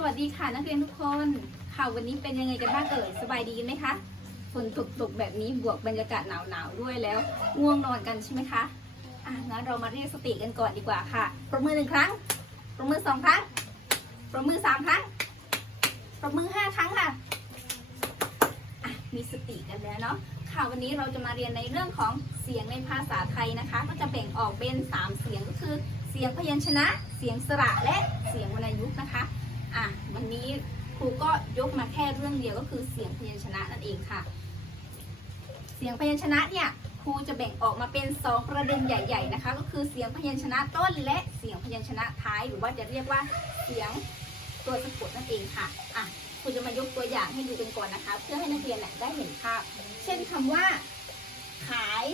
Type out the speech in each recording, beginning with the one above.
สวัสดีค่ะนักเรียนทุกคนค่ะวันนี้เป็นยังไงกันบ้างเอ่ยสบายดีกันไหมคะฝนตกตกแบบนี้บวกบรรยากาศหนาวหนาวด้วยแล้วง่วงนอนกันใช่ไหมคะอะงั้นเรามาเรียกสติกันก่อนดีกว่าค่ะปรบมือหนึ่งครั้งปรบมือสองครั้งปรบมือสามครั้งปรบมือห้าครั้งค่ะอะมีสติกันแล้วเนาะค่ะวันนี้เราจะมาเรียนในเรื่องของเสียงในภาษาไทยนะคะ ก็จะแบ่งออกเป็นสามเสียงก็คือ เสียงพยัญชนะ เสียงสระและเสียงวรรณยุกต์นะคะ อะวันนี้ครูก็ยก มาแค่เรื่องเดียวก็คือเสียงพยัญชนะนั่นเองค่ะ เสียงพยัญชนะเนี่ยครูจะแบ่งออกมาเป็นสองประเด็นใหญ่ ๆนะคะ ก็คือเสียงพยัญชนะต้น และเสียงพยัญชนะท้าย หรือว่าจะเรียกว่าเสียงตัวสะกดนั่นเองค่ะอะครูจะมายกตัวอย่างให้ดูกันก่อนนะคะ เพื่อให้นักเรียนเนี่ยได้เห็นภาพ เช่นคำว่า ขาย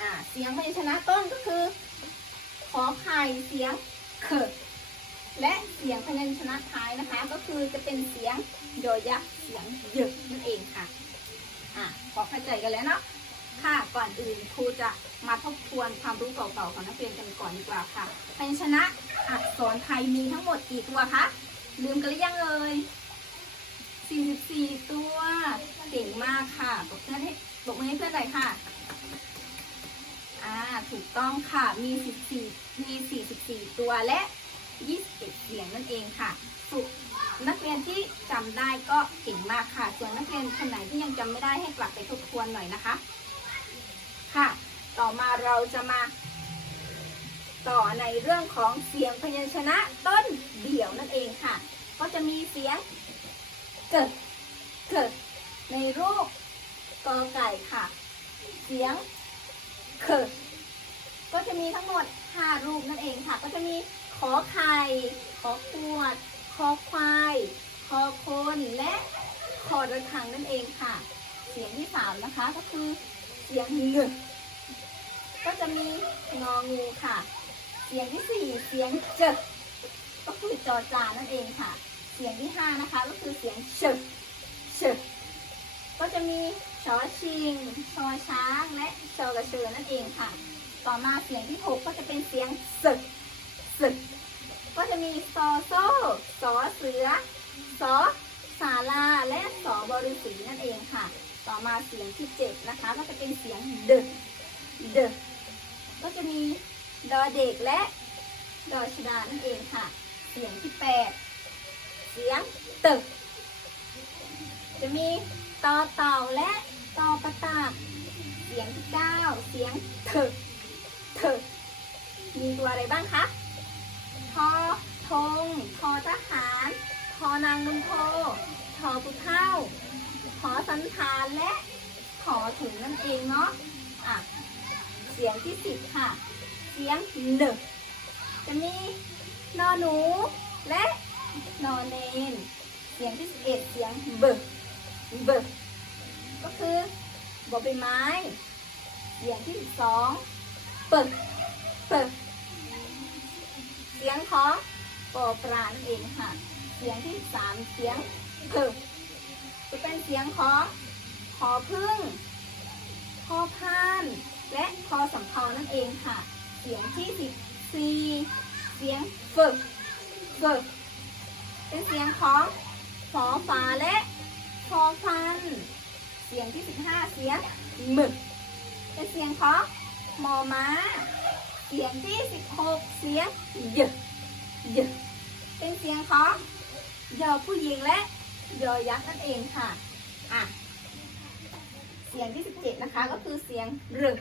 อ่าเสียงพยัญชนะต้นก็คือ ขอไข่เสียงเขและ สียงพยัญชนะท้ายนะคะ ก็คือจะเป็นเสียงยอยักษ์เสียงหยึกนั่นเองค่ะอะพอเข้าใจกันแล้วเนาะค่ะก่อนอื่นครูจะมาทบทวนความรู้เก่าๆของนักเรียนกันก่อนดีกว่าค่ะพยัญชนะอักษรไทยมีทั้งหมดกี่ตัวคะลืมกันหรือยังเอ่ย44 ตัวเก่งมากค่ะปรบมือนให้ปรบมือให้เพื่อนหน่อยค่ะอ่าถูกต้องค่ะมี 14 มี 44 ตัวและ 21เสียงนั่นเองค่ะนักเรียนที่จำได้ก็เก่งมากค่ะ ส่วนนักเรียนคนไหนที่ยังจำไม่ได้ให้กลับไปทบทวนหน่อยนะคะ ค่ะ ต่อมาเราจะมา ต่อในเรื่องของเสียงพยัญชนะต้นเดี่ยวนั่นเองค่ะ ก็จะมีเสียงเกิดเกิดในรูปกอไก่ค่ะ เสียงเขิด ก็จะมีทั้งหมด 5 รูปนั่นเองค่ะ ก็จะมีขอไข่ ขอขวดคอควายคอคนและคอระฆังนั่นเองค่ะ เสียงที่3นะคะก็คือเสียงหนึ่งก็จะมีงองูค่ะ เสียงที่4เสียงเจดก็คือจอจานนั่นเองค่ะ เสียงที่5นะคะก็คือเสียงเฉดเฉดก็จะมีชอชิง ชอช้าง และชอกระเชือนั่นเองค่ะ ต่อมาเสียงที่6ก็จะเป็นเสียงสึกสึก ก็จะมีซอโซ่สอเสือสอสาลาและสอบริสีนั่นเองค่ะ ต่อมาเสียงที่7นะคะ ก็จะเป็นเสียงเดกเดกก็จะมีดอเด็กและดอชดานั่นเองค่ะ เสียงที่8เสียงตึก จะมีต่อเต่าและต่อประตากเสียงที่เก้าเสียงถึก ถึกมีตัวอะไรบ้างคะทอทงทอทหารทอนางนมโททอปุเท่าทอสันธานและทอถึงนั่นเองเนาะอะเสียงที่สิบค่ะ เสียงหนึ่งจะมีนอหนูและนอเนนเสียงที่สิบเอ็ดเสียงเบิกเบิกก็คือบอใบไม้ เสียงที่สอง เปิดเปิดเสียงของปอปลานเองค่ะ เสียงที่สามเสียงเพิกจะเป็นเสียงของขอพึ่งคอพาน และคอสำเภานั่นเองค่ะ เสียงที่สิบสี่เสียงฝึกฝึกเป็นเสียงของฝอฝาและคอฟัน เสียงที่15เสียงหมึกเป็นเสียงของ มอม้า เสียงที่16เสียงหยึกหยึกเป็นเสียงของยอผู้หญิงและยอยักษ์นั่นเองค่ะอะ เสียงที่17นะคะก็คือเสียงรึก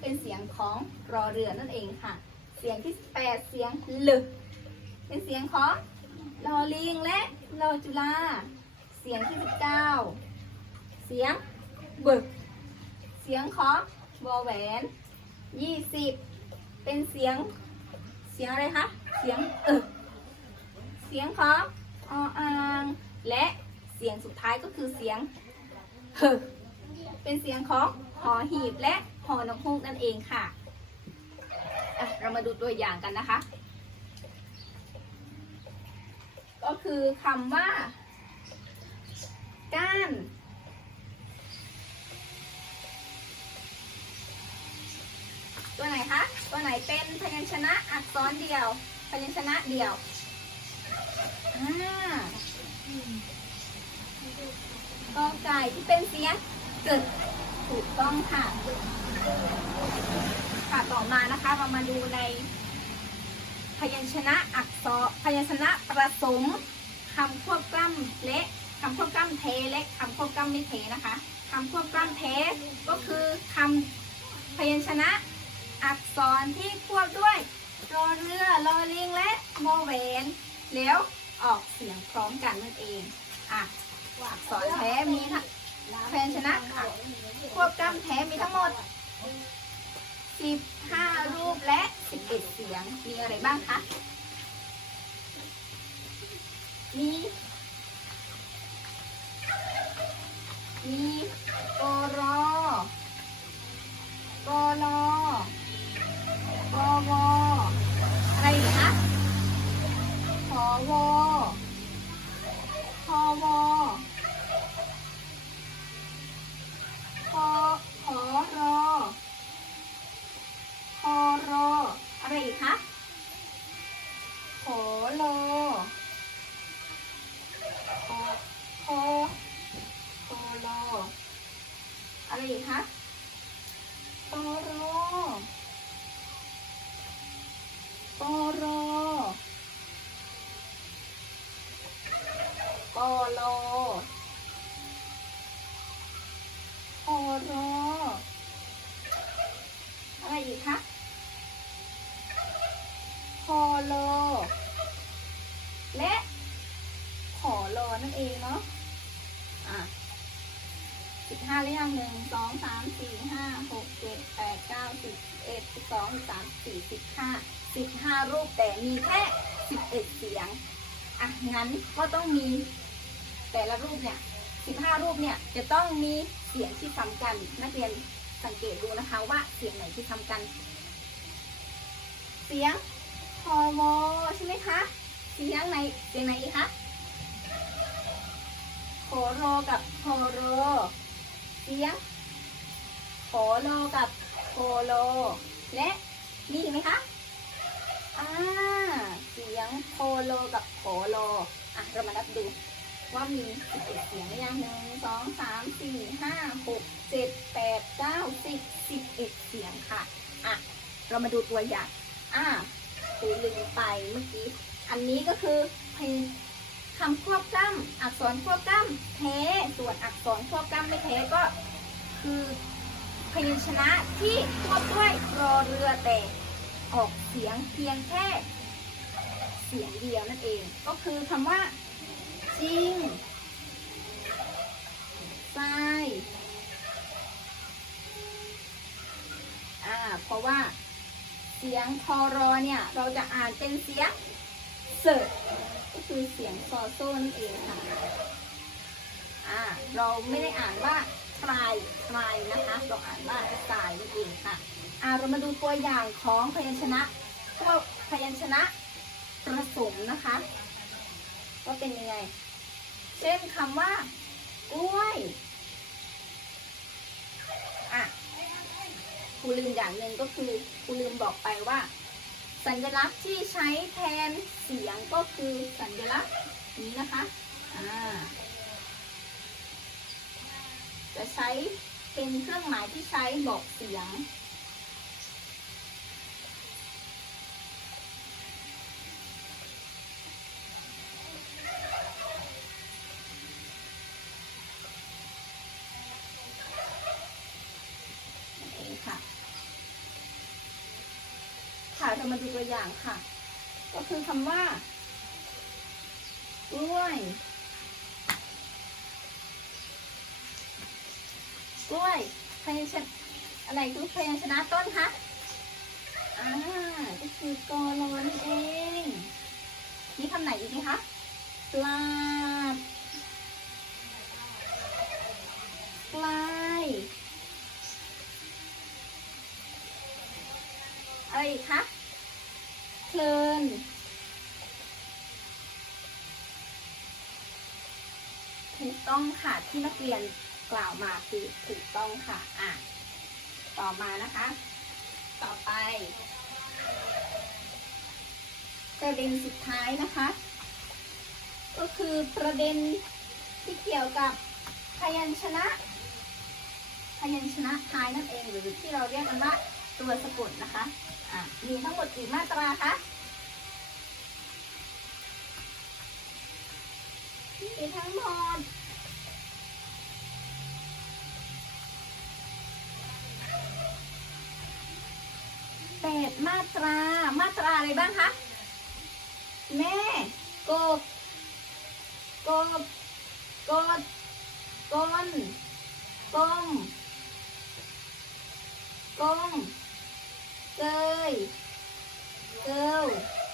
เป็นเสียงของรอเรือนั่นเองค่ะ เสียงที่18เสียงลึกเป็นเสียงของลอลิงและลอจุฬาเสียงที่19เสียงบึก เสียงของ วอแหวน20เป็นเสียง เสียงอะไรคะ เสียงเอึกเสียงของออ่างและเสียงสุดท้ายก็คือเสียงเฮเป็นเสียงของหอหีบและหอนกฮูกนั่นเองค่ะอะเรามาดูตัวอย่างกันนะคะ ก็คือคำว่า ก้าน ตัวไหนคะ ตัวไหนเป็นพยัญชนะอักษรเดียว พยัญชนะเดียวกอไก่ที่เป็นเสียงกึดถูกต้องค่ะ ค่ะต่อมานะคะเรามาดูใน พยัญชนะอักษรพยัญชนะประสมคำควบกล้ำเละคำควบกล้ำเทเละคำควบกล้ำไม่เทนะคะคำควบกล้ำเทก็คือคำพยัญชนะ อักษรที่ควบด้วยรอเรือรอลิงและโมเวนแล้วออกเสียงพร้อมกันนั่นเองอะอักษรแท้มีทั้งพยัญชนะค่ะ ควบกล้ำแท้มีทั้งหมด 15 รูปและ 11 เสียง มีอะไรบ้างคะ มี มีกรอ อนั่นเองเนาะ อะสิบห้าหรือยังหนึ่งสองสามสี่ห้าหกเจ็ดแปดเก้าสิบเอ็ดสิบสองสิบสามสี่สิบห้าสิบห้ารูปแต่มีแค่สิบเอ็ดเสียง อะงั้นก็ต้องมีแต่ละรูปเนี่ยสิบห้ารูปเนี่ยจะต้องมีเสียงที่ซ้ำกัน นักเรียนสังเกตดูนะคะว่าเสียงไหนที่ซ้ำกัน เสียงพอวอใช่ไหมคะ เสียงไหนเสียงไหนอีกคะ ขโรกับโคโรเสียงโขโลกับโคโล และมีอีกไหมคะอ่าเสียงโคโลกับโคโลอะเรามานับดูว่ามี11เสียงหรือยังหนึ่งสองสามสี่ห้าหกเจ็ดแปดเก้าสิบสิบเอ็ดเสียงค่ะอะเรามาดูตัวอย่างอ่าคุยลืมไปเมื่อกี้ อันนี้ก็คือเพลง คำควบกล้ำอักษรควบกล้ำเทส่วนอักษรควบกล้ำไม่เทก็ คือพยัญชนะที่ควบด้วยรอเรือแต่ออกเสียงเพียงแค่เสียงเดียวนั่นเอง ก็คือคำว่าจริงทรายอ่าเพราะว่าเสียงพอรอเนี่ย เราจะอ่านเป็นเสียงเสิร์ ก็คือเสียงซอโซ่นั่นเองค่ะอ่าเราไม่ได้อ่านว่าทรายทรายนะคะเราอ่านว่าทรายนั่นเองค่ะอ่าเรามาดูตัวอย่างของพยัญชนะพวกพยัญชนะผสมนะคะว่าเป็นยังไง เช่นคำว่ากล้วยอะครูลืมอย่างหนึ่งก็คือครูลืมบอกไปว่า สัญลักษณ์ที่ใช้แทนเสียงก็คือสัญลักษณ์นี้นะคะจะใช้เป็นเครื่องหมายที่ใช้บอกเสียง นั่นเองค่ะ ค่ะ เรามาดูตัวอย่างค่ะ ก็คือคำว่ากล้วยกล้วยพยัญชนะอะไรคือพยัญชนะต้นคะอ่าก็คือกอรอนั่นเองนี่คำไหนอีกไหมคะปลาปลายอะไรอีกคะ ต้องค่ะที่นักเรียนกล่าวมาคือถูกต้องค่ะอะ ต่อมานะคะ ต่อไปประเด็นสุดท้ายนะคะ ก็คือประเด็นที่เกี่ยวกับพยัญชนะ พยัญชนะท้ายนั่นเองหรือที่เราเรียกกันว่าตัวสะกดนะคะอะมีทั้งหมดกี่มาตราคะมีทั้งหมดแปดมาตรา มาตรา อะไรบ้างคะ แม่กบกบกดกลกลมกงเกยเกล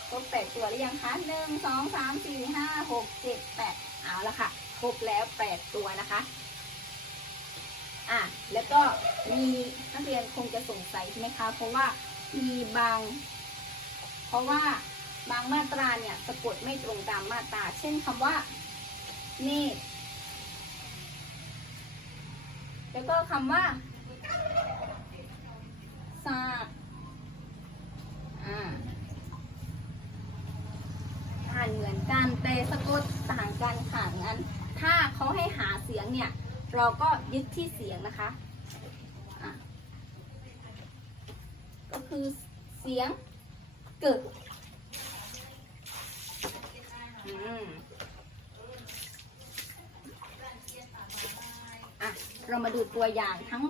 ครบแปดตัวหรือยังคะหนึ่งสองสามสี่ห้าหกเจ็ดแปดเอาละค่ะครบแล้วแปดตัวนะคะอะแล้วก็มีนักเรียนคงจะสงสัยใช่ไหมคะ เพราะว่ามีบาง เพราะว่าบางมาตราเนี่ยสะกดไม่ตรงตามมาตรา เช่นคำว่า เนตแล้วก็คำว่าซาอ่าอ่านเหมือนกันแต่สะกดต่างกันค่ะงั้น ถ้าเขาให้หาเสียงเนี่ย เราก็ยึดที่เสียงนะคะ ก็คือเสียง เกิดอะ เรามาดูตัวอย่างทั้ง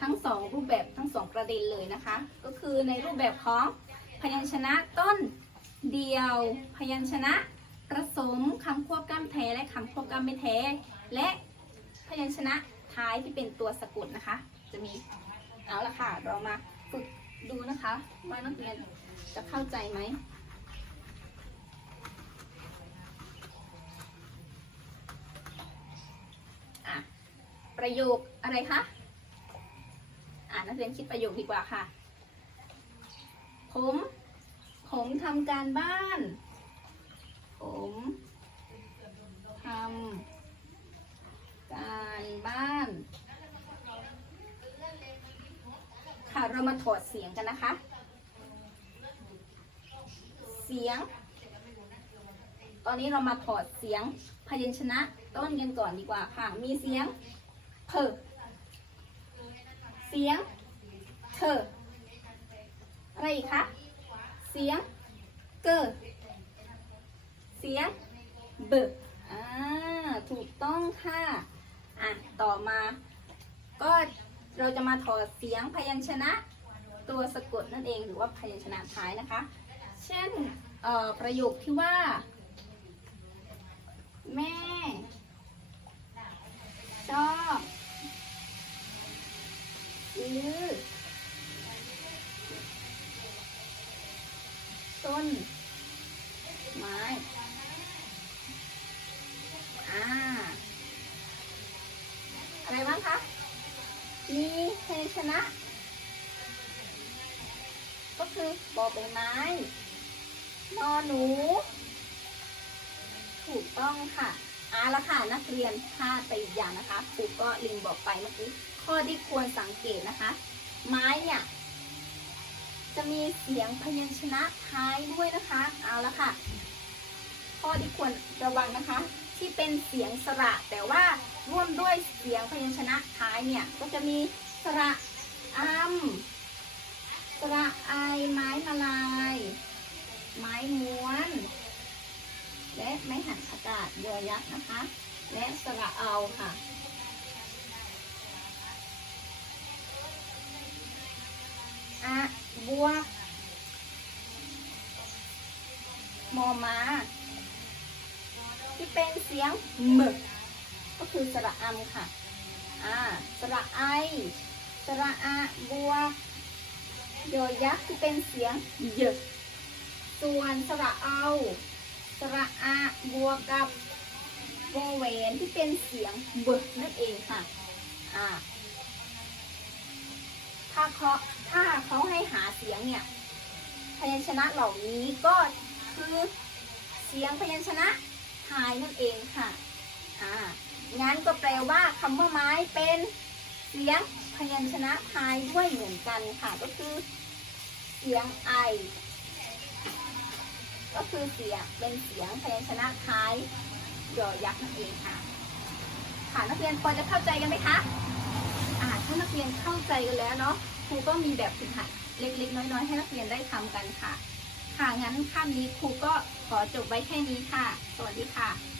ทั้งสองรูปแบบทั้งสองประเด็นเลยนะคะ ก็คือในรูปแบบของพยัญชนะต้นเดียว พยัญชนะผสมคำควบกล้ำแท้และคำควบกล้ำไม่แท้ และพยัญชนะท้ายที่เป็นตัวสะกดนะคะ จะมีเอาละค่ะ เรามาฝึก ดูนะคะ ว่านักเรียนจะเข้าใจไหมอะประโยคอะไรคะอ่านักเรียนคิดประโยคดีกว่าค่ะ ผม ผมทำการบ้าน ผมทำการบ้าน ค่ะ เรามาถอดเสียงกันนะคะ เสียง ตอนนี้เรามาถอดเสียงพยัญชนะต้นกันก่อนดีกว่าค่ะ มีเสียงเพอเสียงเธออะไรอีกคะ เสียงเกอเสียงเบอ่า ถูกต้องค่ะ อะ ต่อมาก็ เราจะมาถอดเสียงพยัญชนะตัวสะกดนั่นเองหรือว่าพยัญชนะท้ายนะคะ เช่นประโยคที่ว่า แม่ชอบซื้อต้น ไม้ อ่า อะไรบ้างคะ มีพยัญชนะ ก็คือบอใบไม้ นอหนู ถูกต้องค่ะเอาละค่ะนักเรียนพลาดไปอีกอย่างนะคะครูก็ลืมบอกไปเมื่อกี้ข้อที่ควรสังเกตนะคะ ไม้เนี่ยจะมีเสียงพยัญชนะท้ายด้วยนะคะ เอาละค่ะ ข้อที่ควรระวังนะคะ ที่เป็นเสียงสระ แต่ว่าร่วมด้วยเสียงพยัญชนะท้ายเนี่ยก็จะมีสระอัมสระไอไม้มาลาย ไม้ม้วน และไม้หันอากาศยอยักษ์นะคะ และสระเอาค่ะอะบวกมอมา ที่เป็นเสียงหมึก ก็คือสระอัมค่ะ อ่า สระไอ สระอะบัวกยอยักษ์ที่เป็นเสียงเยอะส่วนสระเอา สระอาบวกกับวอแหวนที่เป็นเสียงเบิกนั่นเองค่ะ อ่า ถ้าเขาถ้าเขาให้หาเสียงเนี่ยพยัญชนะเหล่านี้ก็คือเสียงพยัญชนะ ทายนั่นเองค่ะ อ่า งั้นก็แปลว่าคำว่าไม้เป็นเสียงพยัญชนะทายด้วยเหมือนกันค่ะ ก็คือ เสียงไอ ก็คือเสียงเป็นเสียงพยัญชนะท้ายยอยักษ์นั่นเองค่ะ ค่ะนักเรียนพอจะเข้าใจกันไหมคะ อ่า ถ้านักเรียนเข้าใจกันแล้วเนาะ ครูก็มีแบบฝึกหัดเล็กๆ น้อยๆ ให้นักเรียนได้ทำกันค่ะ ค่ะ งั้นค่ำนี้ครูก็ ขอจบไว้แค่นี้ค่ะ สวัสดีค่ะ